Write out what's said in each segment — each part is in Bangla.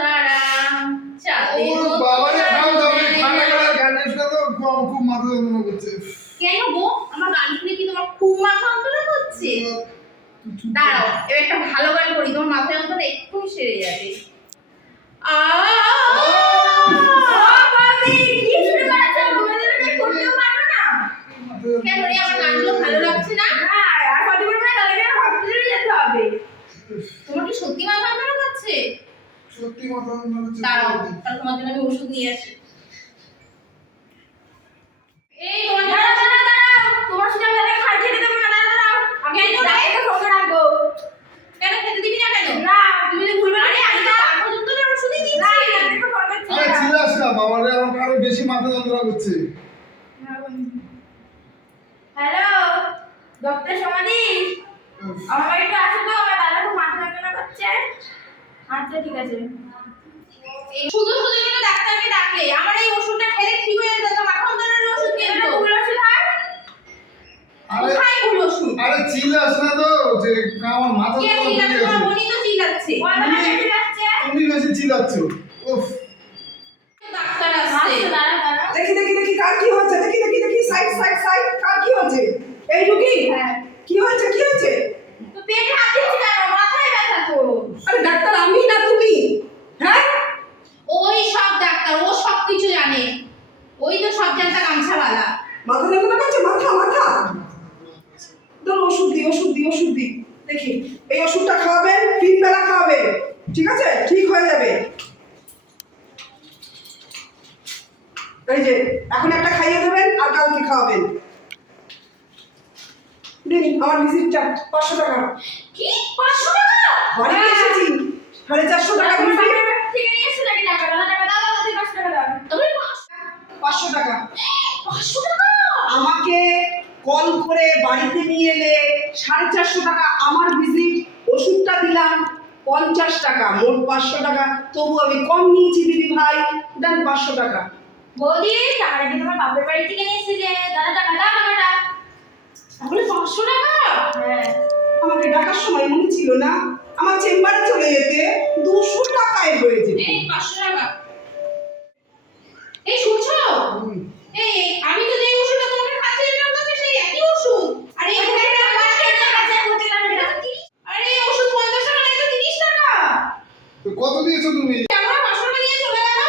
তারা চাঁদের খুব মাথা যন্ত্রণা করছে। কেন গো? আমার গান শুনে কি তোমার খুব মাথা যন্ত্রণা করছে? দাঁড়াও এবার একটা ভালো গান করি তোমার মাথায় যন্ত্রণা একটু সেরে যাবে। আ বাবারে, কি শুনে বেড়াচ্ছো? তোমাদের আমি করতেও পারো না। কেন রে, আমার গানগুলো ভালো লাগছে না? আর কদিন পরে তাহলে কি আমার hospital এ যেতে হবে? তোমার কি সত্যি মাথা যন্ত্রণা করছে? সত্যি মাথা যন্ত্রণা করছে দাঁড়াও, তোমার জন্য আমি ওষুধ নিয়ে আসি। এই, তোমার জন্য- তোমার সাথে আমি তাহলে খাই খেতে দেবো না, দাঁড়াও, দাঁড়াও। আমি এই ডায়েটে সঙ্গে রাখব। কেন খেতে দিবি না কেন? তুমি যদি ভুলবে না, আমি তো ওষুধই দিচ্ছি। আরে চিল্লাস না বাবারে আমার আরও বেশি মাথা যন্ত্রণা করছে হ্যালো ডক্টর সমাধি আমার বাড়িতে আসো তো আমার দাদা খুব মাথা যন্ত্রণা করছে আচ্ছা ঠিক আছে শুধু শুধু কিন্তু ডাক্তারকে ডাকলে আমার এই ওষুধটা খেলে ঠিক হয়ে যেত মাথা যন্ত্রণার ওষুধ কিন্তু ভুল ওষুধ হয়? কোথায় ভুল ওষুধ? আরে চিল্লাস না তো যে আমার মাথা কে চিল্লাচ্ছে? করছে তোমার তো চিল্লাচ্ছে। তুমি বেশি চিল্লাচ্ছ। উফ। ডাক্তার আসছে। দেখি দেখি দেখি কার কি হচ্ছে? দেখি দেখি দেখি সাইড সাইড সাইড কার কি হচ্ছে? এই রুগী? হ্যাঁ কি হচ্ছে কি হচ্ছে তো পেটে হাত দিচ্ছি কেন মাথায় ব্যথা তো আরে ডাক্তার আমি না তুমি হ্যাঁ ওই সব ডাক্তার ও সব কিছু জানে ওই তো সব জানতা গামছাওয়ালা মাথা যন্ত্রণা করছে মাথা মাথা ধর ওষুধ দি ওষুধ দি ওষুধ দি দেখি এই ওষুধটা খাওয়াবেন তিন বেলা খাওয়াবেন ঠিক আছে? ঠিক হয়ে যাবে। এই যে এখন একটা খাইয়ে দেবেন আর কালকে খাওয়াবেন। আমার ভিজিটটা পাঁচশো টাকা। কি? পাঁচশো টাকা? এসেছি। সাড়ে চারশো টাকা পাঁচশো টাকা পাঁচশো টাকা? আমাকে কল করে বাড়িতে নিয়ে এলে সাড়ে চারশো টাকা আমার ভিজিট ওষুধটা দিলাম। পঞ্চাশ টাকা মোট পাঁচশো টাকা তবু আমি কম নিয়েছি দিদি ভাই দেন পাঁচশো টাকা বৌদি, টাকাটা কি তোমার বাপের বাড়ি থেকে নিয়ে এসেছিলে? দাদা টাকা দাও টাকাটা। তাহলে পাঁচশো টাকা? হ্যাঁ। আমাকে ডাকার সময় মনে ছিল না আমার চেম্বারে চলে যেতে দুশো টাকায় হয়ে যেত এই, পাঁচশো টাকা। এই, শুনছো? এই, আমি তো যেই ওষুধটা তোমাকে খাইয়ে দিলাম, তো সেই একই ওষুধ। আর এই ওষুধটা আমার কাছে আছে, বলছিলাম এটা তো 30 আরে, এই ওষুধ 50 টাকা না, এটা 30 টাকা। তো কত দিয়েছ তুমি আমার পাঁচশো টাকা নিয়ে চলে গেল।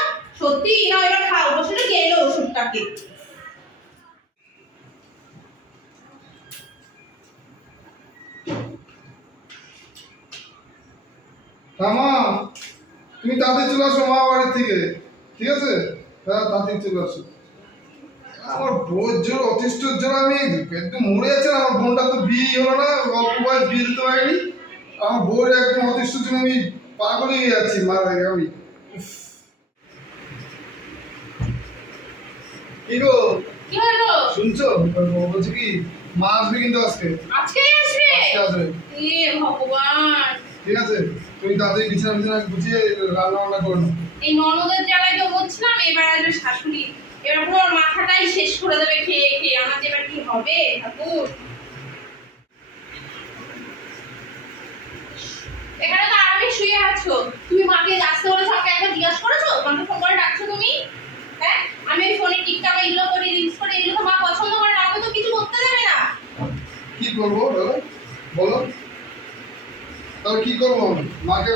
সত্যি না এবার খাও বসে গেল ওষুধটাকে রামা তুমি তাড়াতাড়ি চলে আসো থেকে ঠিক আছে? হ্যাঁ তাড়াতাড়ি চলে আসো আমার জোর অতিষ্ঠর জন্য আমি একদম মরে আছে আমার বোনটা তো বিয়ে হলো না অল্প বয়স বিয়ে দিতে পারিনি। আমার একদম অতিষ্ঠর জন্য আমি পাগল হয়ে যাচ্ছি মারা আমি। কি গো? কি হলো? শুনছো? বলছি কি মা আসবে কিন্তু আজকে। আজকে আসবে? আজকে আসবে। এ ভগবান। ঠিক আছে? তুমি তাড়াতাড়ি বিছানা বিছানা গুছিয়ে রান্না বান্না করো। না এই ননদের জায়গায় তো বলছিলাম এবার আসবে শাশুড়ি। এবার পুরো মাথাটাই শেষ করে দেবে খেয়ে খেয়ে। আমার এবার কি হবে, ঠাকুর? এখানে তো আরামে শুয়ে আছো। তুমি মাকে আসতে বলেছ, আমাকে একবার জিজ্ঞাসা করেছ? মাকে ফোন করে ডাকছো তুমি? হ্যাঁ? আমি ওই ফোনে টিকটক এগুলো করি রিলস করি, এগুলো তো মা পছন্দ করে না, আমাকে তো কিছু করতে দেবে না। কি করব, দাদা? বলো। তাহলে কি করব? মাকে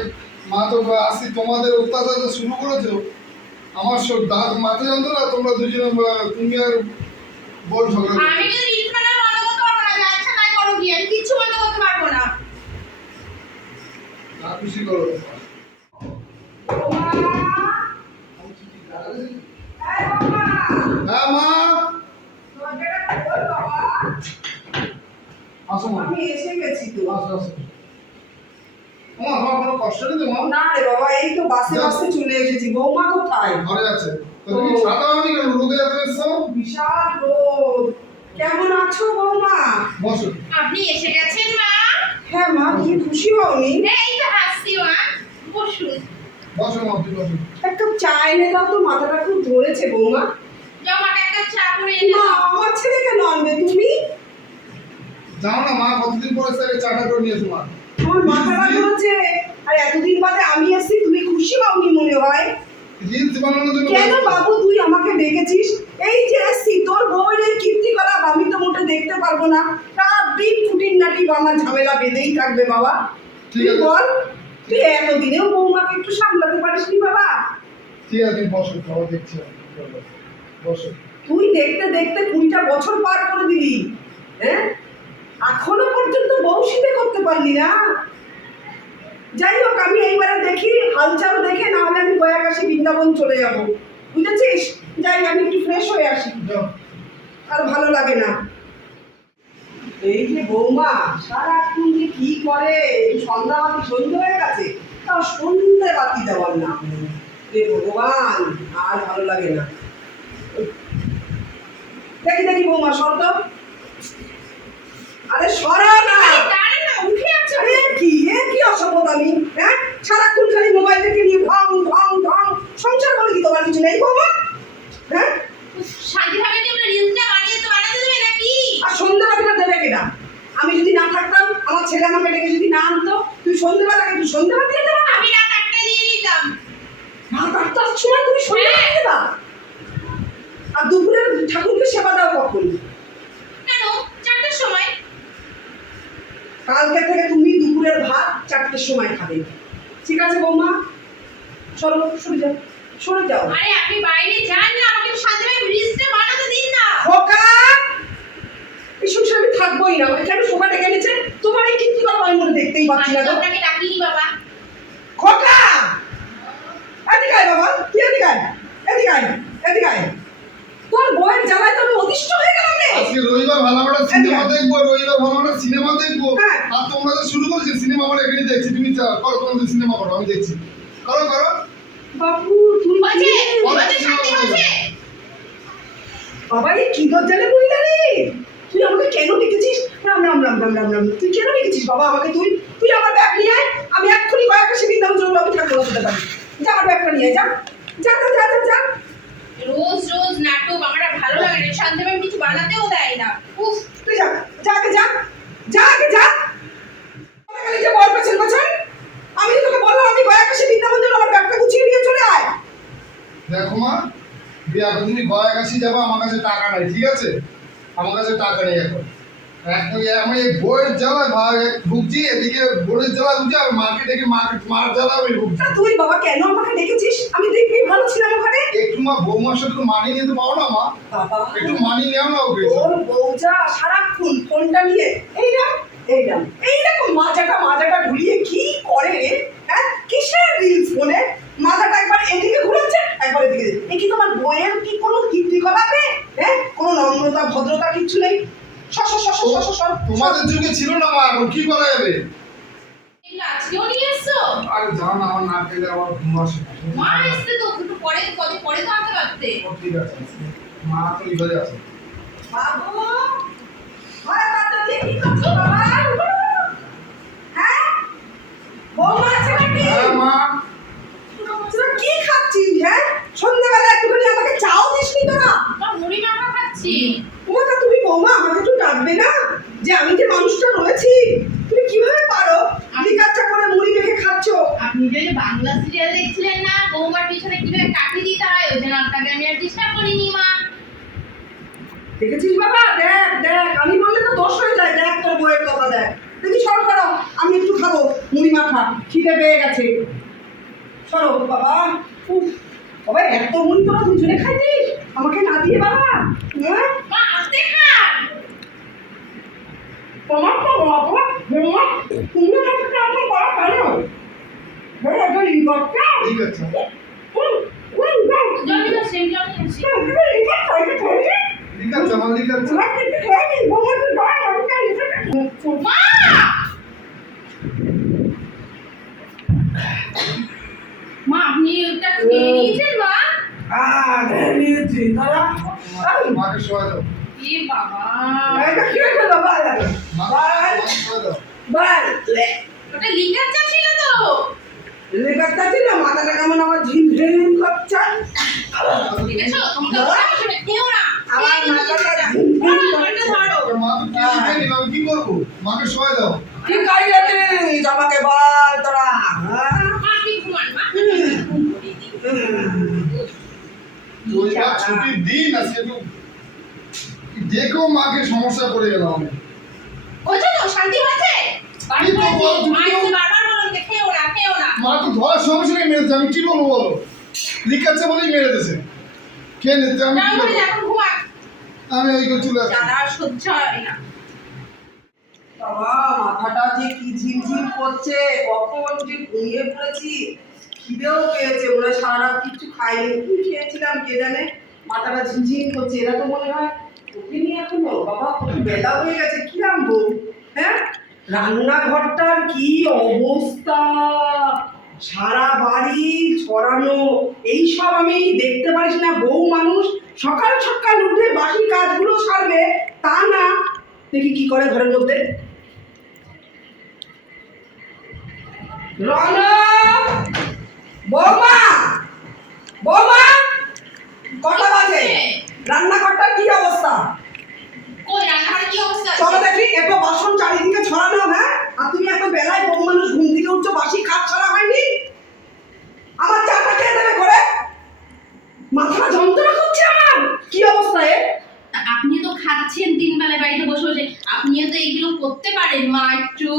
মা তো আসি তোমাদের অত্যাচার শুরু করেছ আমার সব দাঁত মাথা যন্ত্রণা তোমরা দুজনে তুমি আর বল ঝগড়া আমি করতে পারব না যা ইচ্ছা তাই করো গিয়ে আমি বন্ধ করতে পারব না। খুশি করো। হ্যাঁ মা। আসো মা। আমি এসে গেছি তো। আসো আসো। মা আমার কোনো কষ্ট নেই না রে বাবা এই তো বাসে বাসে চলে এসেছি। বৌমা কোথায়? ঘরে আছে। তো তুমি ছাতা কেন? রোদে বিশাল রোদ। কেমন আছো বৌমা? বসো। আপনি এসে গেছেন মা? হ্যাঁ মা কি খুশি হওনি? এই তো হাসছি মা। বসুন। বসো মা তুই বসো। এক কাপ চা এনে দাও তো মাথাটা খুব ধরেছে বৌমা। যাও মাকে একটা চা করে এনে মা দাও। আমার ছেলে কেন আনবে তুমি? জানো না মা কতদিন পরে স্যার চাটা করে নিয়েছো মা। আমার মাথাটা ধরেছে আর এতদিন বাদে আমি এসেছি তুমি খুশি হওনি মনে হয়। কেন বাবু তুই আমাকে ডেকেছিস এই যে এসছি তোর বউয়ের কীর্তি করা আমি তো মোটে দেখতে পারব না। রাত দিন খুঁটির নাটি আমার ঝামেলা বেঁধেই থাকবে বাবা। তুই। বল তুই এতদিনেও বৌমাকে একটু সামলাতে পারিসনি বাবা? ঠিক আছে বসো খাওয়া দেখছি বসো। তুই দেখতে দেখতে কুড়িটা বছর পার করে দিলি হ্যাঁ? এখনও পর্যন্ত বংশীতে করতে পারলি না। যাই হোক, আমি এইবারে দেখি হালচাল দেখে, না হলে আমি গয়াকাশি বৃন্দাবন চলে যাব। বুঝেছিস? যাই, আমি একটু ফ্রেশ হয়ে আসি আর ভালো লাগে না। এই যে বৌমা, সারাক্ষণ যে কি করে? সন্ধ্যা বাতি সন্ধ্যে হয়ে গেছে তাও সন্ধ্যে বাতি দেওয়ার না রে ভগবান, আর ভালো লাগে না। দেখি দেখি বৌমা সর তো আরে সরা না। কি এ কি অসভ্যতামি হ্যাঁ? সারাক্ষণ খালি মোবাইল থেকে নিয়ে ঢং ঢং ঢং। সংসার করে কি তোমার কিছু নেই বৌমা? হ্যাঁ? আর সন্ধ্যেবেলাটা দেবে কিনা আমি যদি না থাকতাম আমার ছেলে আমাকে ডেকে যদি না আনতো তুই সন্ধ্যেবেলাকে তুই সন্ধ্যেবেলা দিয়ে দেবা? আমি রাত আটটায় দিয়ে দিতাম। রাত আটটার সময় তুমি সন্ধ্যেবেলা দিয়ে দেবা? আর দুপুরে ঠাকুরকে সেবা দাও কখন কেন চারটার সময় কালকে থেকে তুমি দুপুরের ভাত চারটের সময় খাবে। ঠিক আছে বৌমা? চলো সরে যাও সরে যাও। আরে আপনি বাইরে যান না আমাকে শান্তিভাবে রিলসটা বানাতে দিন না। খোকা! এই সংসারে আমি থাকবোই না। এখানে শোভা ডেকে এনেছে? তোমার এই কীর্তি কথা আমি মনে দেখতেই পাচ্ছি না আপনাকে ডাকিনি বাবা। খোকা! এদিকে আয় বাবা তুই এদিকে আয় এদিকে আয় এদিকে আয়। তোর বউয়ের জ্বালায় তো আমি অতিষ্ঠ হয়ে গেলাম রে। আজকে রবিবার ভালো করে সিনেমা দেখব রবিবার ভালো করে সিনেমা দেখব। হ্যাঁ। আর তোমরা তো শুরু করেছ সিনেমা আমার এখানে দেখছি তুমি চা- করো তোমাদের সিনেমা করো আমি দেখছি। করো করো। বাবু তুই বলছে কি- বলছে শান্তি বলছে বাবা এই কি দরজালে বললি রে? তুই আমাকে কেন ডেকেছিস? রাম রাম রাম রাম রাম রাম। তুই কেন ডেকেছিস? বাবা আমাকে তুই তুই আমার ব্যাগ নিয়ে আয়। আমি এক্ষুনি কয়েকটা সে বিদ্যাম জন্য আমি থাকব না তোদের বাড়ি যা আমার ব্যাগটা নিয়ে যা যা যা যা যা। রোজ রোজ নাটক আমার আর ভালো লাগে না। শান্তি ম্যাম কিছু বানাতেও দেয় না। উফ। তুই যা যা আগে যা যা আগে যা। খালি যে বল পেছন পেছন। আমি তো তোকে বললাম আমি গয়া কাশি বিদ্যাম জন্য আমার ব্যাগটা গুছিয়ে নিয়ে চলে আয়। দেখো মা বিয়া তুমি গয়া কাশি যাব আমার কাছে টাকা নাই ঠিক আছে? আমার কাছে টাকা নেই এখন। আমি এই বইয়ের জ্বালা ভাই ভুগছি এদিকে বইয়ের জ্বালা ভুগছি আর মার্কেটে কি মার্কেট মার জ্বালা আমি ভুগছি। তুই বাবা কেন আমাকে ডেকেছিস? আমি দেখবি ভালো ছিলাম ওখানে। একটু মা বৌমার সাথে একটু মানিয়ে নিতে পারো না মা? একটু মানিয়ে নেও না ওকে। ওর বউজা সারাক্ষণ ফোনটা নিয়ে এই না এই না এইরকম মাজাটা মাজাটা ঘুরিয়ে কি করে রে? হ্যাঁ কিসের রিলস ফোনে? মাথাটা একবার এদিকে ঘুরাচ্ছে একবার এদিকে। এ কি তোমার বইয়ের কি কোনো হ্যাঁ কোনো নম্রতা ভদ্রতা কিচ্ছু নেই? তোমাদের যুগে ছিল না মা এখন কি করা যাবে? আজকেও নিয়ে এসছো? আরে যাও আমার নাক কেটে আমার ঘুম আসে মা এসছে তো একটু পরে কত পরে তো আনতে পারতে। ঠিক আছে। মা তো ইবারে আছে। বাবু হয় তাড়াতাড়ি কি করছ বাবা? হ্যাঁ? বৌমা আছে নাকি? হ্যাঁ মা। তোরা কি খাচ্ছিস হ্যাঁ? সন্ধ্যাবেলা একটুখানি আমাকে চাও দিসনি তো না? মুড়ি মাখা খাচ্ছি। ওটা তুমি বৌমা আমাকে একটু ডাকবে না? যে আমি যে মানুষটা রয়েছি তুমি কীভাবে পারো? লিকাচ্ছা করে মুড়ি মেখে খাচ্ছো। আপনি যে বাংলা সিরিয়াল দেখছিলেন না বৌমার পিছনে কীভাবে কাঠি দিতে হয় ওই জন্য আপনাকে আমি আর ডিস্টার্ব করিনি মা। দেখেছিস বাবা? দেখ দেখ আমি বললে তো দোষ হয়ে যায়। দেখ তোর বইয়ের কথা দেখ। দেখি সর করো আমি একটু খাব মুড়ি মাখা। খিদে পেয়ে গেছে। সরো বাবা। উফ। বাবা এত মুড়ি তোরা দুজনে খাইছিস আমাকে না দিয়ে বাবা। হ্যাঁ? তোমার তো বাবা বৌমা তুমি আমাকে কেমন করা কেন? বড় একটা লিঙ্গটা ঠিক আছে। নিয়ে আসছি আমার ঠিক মা মা আপনি ওটা খেয়ে নিয়েছেন মা? মাকে শোয়া দাও। এ বাবা। মা মাকে শোয়া দাও। ওটা লিকার চা ছিল তো? মাথাটা কেমন আমার ঝিমঝিম করছে? দেখেছ তোমাকে কেউ না। আমার নিয়ে মাথাটা যাও। ঝিমঝিম মা, করছে। ওটা ধরো। মা তো কি কি করব? মাকে শোয়া দাও। কি কাজ আমাকে বল তোরা। হ্যাঁ? মা আপনি ঘুমান মা হুম, রবিবার ছুটির দিন আজকে একটু দেখো মাকে সমস্যা করে গেলাম আমি। বলছো তো শান্তি হয়েছে? তো মা তো ধরার সঙ্গে সঙ্গে মেরেছে আমি কি বলব বলো? লিখাচ্ছে বলেই মেরে দিয়েছে। কে নিতে আমি আমি ওই চলে যারা সহ্য হয় না। বাবা মাথাটা যে কি ঝিমঝিম করছে কখন যে ঘুমিয়ে পড়েছি। খিদেও পেয়েছে, ওরা সারা রাত কিচ্ছু খাইনি কি খেয়েছিলাম, কে জানে মাথাটা ঝিমঝিম করছে। এরা তো মনে হয় ওঠেনি এখনও বাবা কত বেলা হয়ে গেছে। কি রাখব হ্যাঁ? রান্নাঘরটার কি অবস্থা! সারা বাড়ি ছড়ানো। এইসব আমি দেখতে পারিস না, বউ মানুষ। সকাল সকাল উঠে বাকি কাজগুলো সারবে, তা না। দেখি কি করে ঘরের মধ্যে। রনা বৌমা! বৌমা! কটা বাজে? রান্নাঘরটার কি অবস্থা? কই রান্নাঘরে কি অবস্থা? চলো দেখি এত বাসন চারিদিকে ছড়ানো হ্যাঁ? আর তুমি এত বেলায় বউ মানুষ ঘুম থেকে উঠছো বাসি কাজ ছাড়া হয়নি? আমার চাটা খেয়ে দেবে করে মাথা যন্ত্রণা করছে আমার। কি অবস্থা এ? তা আপনিও তো খাচ্ছেন তিন বেলায় বাড়িতে বসে বসে। আপনিও তো এইগুলো করতে পারেন মা একটু।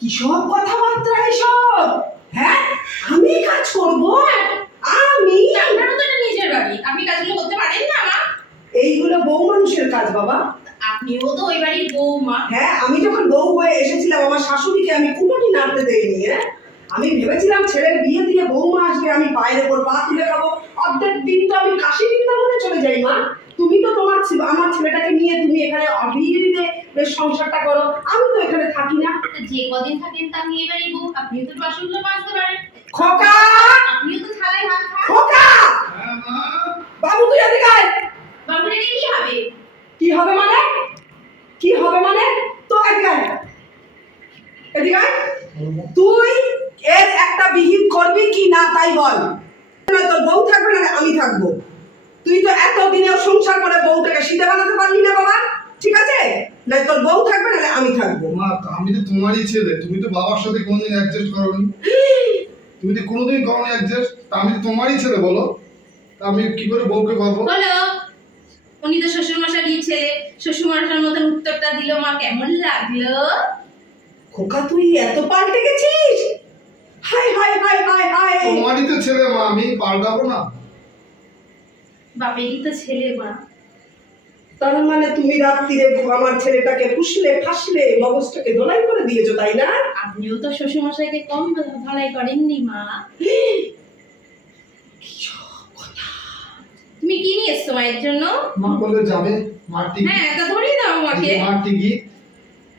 কি সব কথাবার্তা এসব? হ্যাঁ আমি কাজ করব। আমি? আপনারও তো এটা নিজের বাড়ি। আপনি কাজগুলো করতে পারেন না মা? এইগুলো বউ মানুষের কাজ বাবা। আপনিও তো ওই বাড়ির বৌমা হ্যাঁ আমি যখন বউ হয়ে এসেছিলাম আমার শাশুড়িকে আমি কুটোটি নাড়তে দেইনি হ্যাঁ? আমি ভেবেছিলাম ছেলের বিয়ে দিয়ে বৌমা আসবে আমি পায়ের ওপর পা তুলে খাব। অর্ধেক দিন তো আমি কাশি বৃন্দাবনে চলে যাই মা। তুমি তো তোমার আমার ছেলেটাকে নিয়ে তুমি এখানে অবিরে বেশ সংসারটা করো। আমি তো এখানে থাকি না। যে কদিন থাকেন তা নিয়ে বাড়ির বউ আপনিও তো বাসনগুলো মাজতে পারেন। খোকা! আপনিও তো থালায় ভাত খান। খোকা! হ্যাঁ বাবু তুই এদিকে আয়। বাবুর এটা কি হবে? কি হবে মানে? কি হবে মানে? তো এদিকে আয়। এদিকে আয়। তুই এর একটা বিহিত করবি কি না তাই বল। তোর বউ থাকবে না আমি থাকব। তুই তো এত দিনেও সংসার করে বউটাকে সিধে বানাতে পারলি না বাবা ঠিক আছে? না তোর বউ থাকবে না আমি থাকব। মা আমি তো তোমারই ছেলে তুমি তো বাবার সাথে কোনোদিন অ্যাডজাস্ট করোনি। তুমি তো কোনোদিন করোনি অ্যাডজাস্ট আমি তো তোমারই ছেলে বলো। তা আমি কি করে বউকে পাবো হলো উনি তো শ্বশুর মশাই ছেলে শ্বশুর মশার মতন উত্তরটা দিল মা কেমন লাগল? খোকা তুই এত পাল্টে গেছিস? Hi hi hi hi hi তোমারই তো ছেলে মা আমি পাল্টাবো না। বাপেরই তো ছেলে মা। তার মানে তুমি রাত্রিরে আমার ছেলেটাকে ফুসলে ফাসলে মগজটাকে দোলাই করে দিয়েছ তাই না? আপনিও তো শ্বশুর মশাইকে কম ভালাই করেননি মা। তুমি কি নিয়ে এসছো মায়ের জন্য? মা বলে যাবে মার টিকিট হ্যাঁ তা ধরিয়ে দাও এই আমাকে যে মার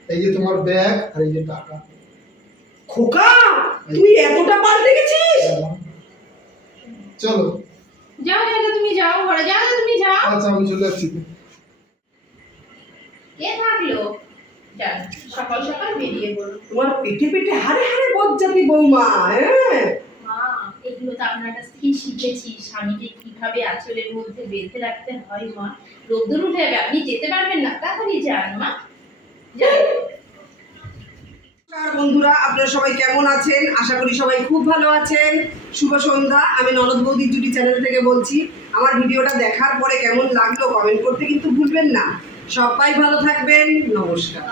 এই যে তোমার ব্যাগ আর এই যে টাকা। খোকা তুই এতটা পাল্টে গেছিস? চলো। যাও যাও তুমি যাও ঘরে যাও তুমি যাও। আচ্ছা আমি চলে যাচ্ছি। কে থাকল? সকাল সকাল বেরিয়ে তোমার পেটে পেটে হারে হারে বজ্জাতি বৌমা হ্যাঁ? এগুলো তো আপনার কাছ থেকেই শিখেছি। স্বামীকে কীভাবে আঁচলের মধ্যে বেঁধে রাখতে হয় মা? রোদ্দুর উঠে যাবে আপনি যেতে পারবেন না। তাড়াতাড়ি যান মা। যান। নমস্কার বন্ধুরা, আপনারা সবাই কেমন আছেন? আশা করি সবাই খুব ভালো আছেন। শুভ সন্ধ্যা, আমি ননদ বৌদির জুটি চ্যানেল থেকে বলছি। আমার ভিডিওটা দেখার পরে কেমন লাগল কমেন্ট করতে কিন্তু ভুলবেন না। সবাই ভালো থাকবেন, নমস্কার।